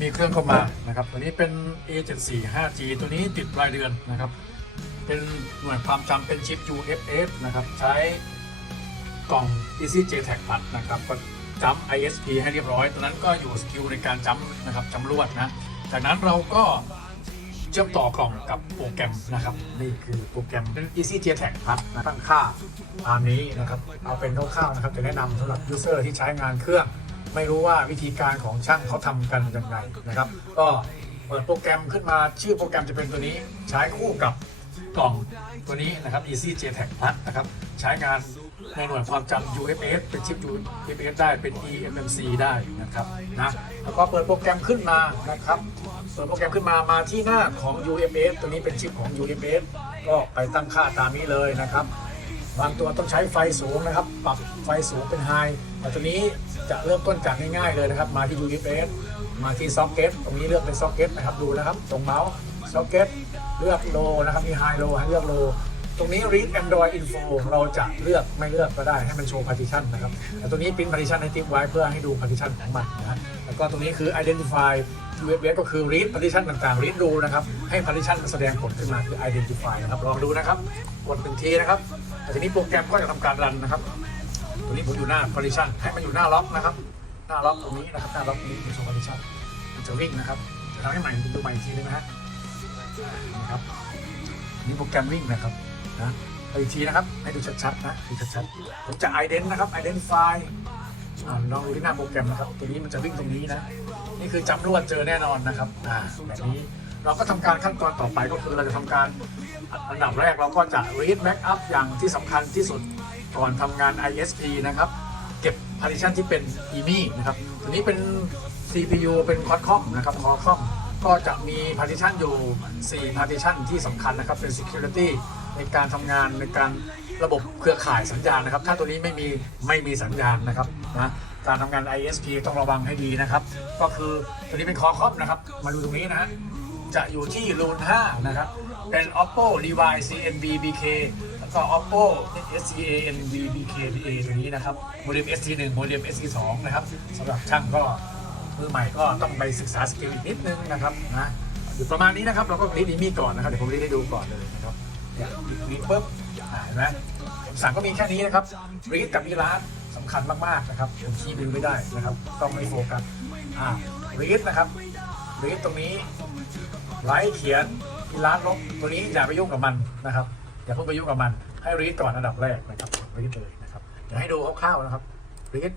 มีเครื่องเข้ามานะครับ ตัวนี้เป็น A74 5G ตัวนี้ติดรายเดือนนะครับ เป็นหน่วยความจำเป็นชิป UFS นะครับ ใช้กล่อง EasyJ Tag Plus นะครับก็จำ ISP ให้เรียบร้อย ตัวนั้นก็อยู่สกิลในการจำนะครับจำรวดนะ จากนั้นเราก็เชื่อมต่อกล่องกับโปรแกรมนะครับ นี่คือโปรแกรมเป็น EasyJ Tag Plus นะตั้งค่าตามนี้นะครับ เอาเป็นคร่าวๆนะครับ จะแนะนำสำหรับ user ที่ใช้งานเครื่อง ไม่รู้ว่าวิธีการของช่างเขาทำกันยังไงนะครับ ก็เปิดโปรแกรมขึ้นมาชื่อโปรแกรมจะเป็นตัวนี้ใช้คู่กับกล่องตัวนี้นะครับ Easy J Tag Plus นะครับ ใช้งานในหน่วยความจำ UFS เป็นชิป UFS ได้เป็น eMMC ได้นะครับนะแล้วก็เปิดโปรแกรมขึ้นมานะครับ เปิดโปรแกรมขึ้นมามาที่หน้าของ UFS ตัวนี้เป็นชิปของ UFS ก็ไปตั้งค่าตามนี้เลยนะครับ บางตัวต้องใช้ไฟสูงนะครับ ปรับไฟสูงเป็นไฮแต่ตัวนี้จะเริ่มต้นจากง่ายๆเลยนะครับ มาที่ UFS มาที่ซ็อกเก็ตตรงนี้เลือกเป็นซ็อกเก็ตนะครับดูนะครับ ตรงเมาส์ซ็อกเก็ตเลือกโลนะครับมีไฮโลให้เลือกโลตรงนี้ read android info เราจะเลือกไม่เลือกก็ได้ให้มันโชว์ partition นะครับแต่ตัวนี้ print partition ให้ติ๊กไว้เพื่อให้ดู partition ของมันนะแล้วก็ตรงนี้คือ identify UFS ก็คือ read partition ต่างๆ read ดูนะครับ ให้ partition แสดงผลขึ้นมาคือ identify นะครับลองดูนะครับกดหนึ่งทีนะครับแต่ ทีนี้โปรแกรมก็จะทำการรันนะครับตัวนี้ผมอยู่หน้า partition ให้มันอยู่หน้าล็อกนะครับ หน้าล็อกตรงนี้นะครับหน้าล็อกตรงนี้เป็นโชว์ partition มันจะวิ่งนะครับจะทำให้ใหม่ดูใหม่อีกทีได้ไหมฮะนะครับนี่โปรแกรมวิ่งนะครับนะเอาอีกทีนะครับให้ดูชัดๆนะดูชัดๆผมจะ ident นะครับ identify ลองดูที่หน้าโปรแกรมนะครับ ตัวนี้มันจะวิ่งตรงนี้นะ นี่คือจำรวดเจอแน่นอนนะครับ อ่าแบบนี้ เราก็ทำการขั้นตอนต่อไปก็คือเราจะทำการอันดับแรกเราก็จะ read backup อย่างที่สำคัญที่สุดก่อนทำงาน ISP นะครับ เก็บ partition ที่เป็น EMI นะครับตัวนี้เป็น CPU เป็น Qualcomm นะครับ Qualcomm ก็จะมี partition อยู่ 4 partition ที่สำคัญนะครับ เป็น security ในการทำงานในการระบบเครือข่ายสัญญาณนะครับ ถ้าตัวนี้ไม่มีไม่มีสัญญาณนะครับนะการทำงาน ISP ต้องระวังให้ดีนะครับ ก็คือตัวนี้เป็น Qualcomm นะครับ มาดูตรงนี้นะ จะอยู่ที่ Rune 5นะครับ เป็น Oppo Revise CNB BK แล้วก็ Oppo SCANB BK BA ตัวนี้นะครับโมเด็ม ST1 โมเด็ม ST2 นะครับสำหรับช่างก็มือใหม่ก็ต้องไปศึกษาสกิลอีกนิดนึงนะครับนะอยู่ประมาณนี้นะครับเราก็รีดอีมีก่อนนะครับเดี๋ยวผมรีดให้ดูก่อนเลยนะครับเนี่ยรีดปุ๊บเห็นไหมสั่งก็มีแค่นี้นะครับรีดกับมีลาสสำคัญมากๆนะครับผมชี้ดูไม่ได้นะครับ ต้องไม่โฟกัสอ่ารีดนะครับ รีดตรงนี้ไลท์เขียนอีลาสลบตัวนี้อย่าไปยุ่งกับมันนะครับอย่าเพิ่งไปยุ่งกับมัน ให้รีดก่อนอันดับแรกนะครับรีดเลยนะครับเดี๋ยวให้ดูคร่าวๆนะครับรีด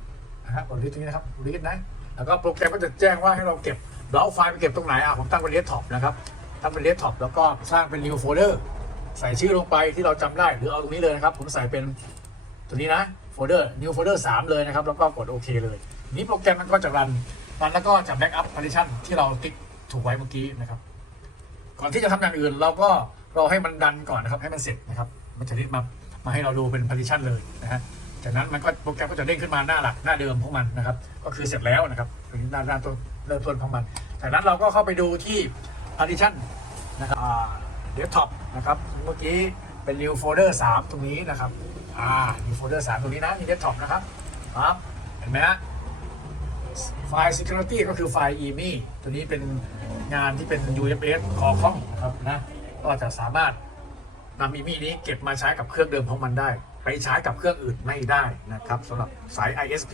นะครับกดรีดตรงนี้นะครับรีดนะแล้วก็โปรแกรมก็จะแจ้งว่าให้เราเก็บเราเอาไฟล์ไปเก็บตรงไหนอะผมตั้งเป็นเลสท็อปนะครับตั้งเป็นเลสท็อปแล้วก็สร้างเป็น new folder ใส่ชื่อลงไปที่เราจำได้หรือเอาตรงนี้เลยนะครับผมใส่เป็นตัวนี้นะโฟลเดอร์ new folder 3 เลยนะครับแล้วก็กดโอเคเลยนี้โปรแกรมมันก็จะรัน รันแล้วก็จะ backup partition ที่เราติ๊กถูกไว้เมื่อกี้นะครับ ก่อนที่จะทำอย่างอื่น เราก็รอให้มันดันก่อนนะครับ ให้มันเสร็จนะครับ มันจะรีดมามาให้เราดูเป็น partition เลยนะฮะจากนั้นมันก็โปรแกรมก็จะเด้งขึ้นมาหน้าหลักหน้าเดิมของมันนะครับ ก็คือเสร็จแล้วนะครับถึงหน้าหน้าต้นเริ่มต้นของมัน จากนั้นเราก็เข้าไปดูที่ partition นะครับเดสก์ท็อปนะครับเมื่อกี้เป็น new folder 3 ตรงนี้นะครับอ่า new folder 3 ตรงนี้นะมีเดสก์ท็อปนะครับครับเห็นไหมฮะ ไฟล์ security ก็คือไฟล์ EMI ตัวนี้เป็นงานที่เป็น UFS คอคอมนะครับนะก็จะสามารถนำ EMI นี้เก็บมาใช้กับเครื่องเดิมของมันได้ ไปใช้กับเครื่องอื่นไม่ได้นะครับสำหรับสาย ISP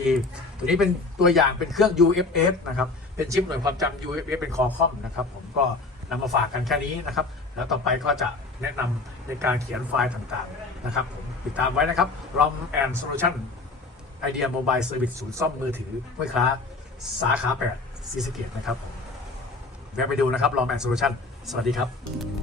ตัวนี้เป็นตัวอย่างเป็นเครื่อง UFS นะครับเป็นชิปหน่วยความจำ UFS เป็นคอคอมนะครับผมก็นำมาฝากกันแค่นี้นะครับ แล้วต่อไปก็จะแนะนำในการเขียนไฟล์ต่างๆนะครับผมติดตามไว้นะครับ ROM and Solution ไอเดียโมบายเซอร์วิสศูนย์ซ่อมมือถือห้วยคล้า สาขา8ซีสะเกตนะครับผมแวะไปดูนะครับรอแมนโซลูชันสวัสดีครับ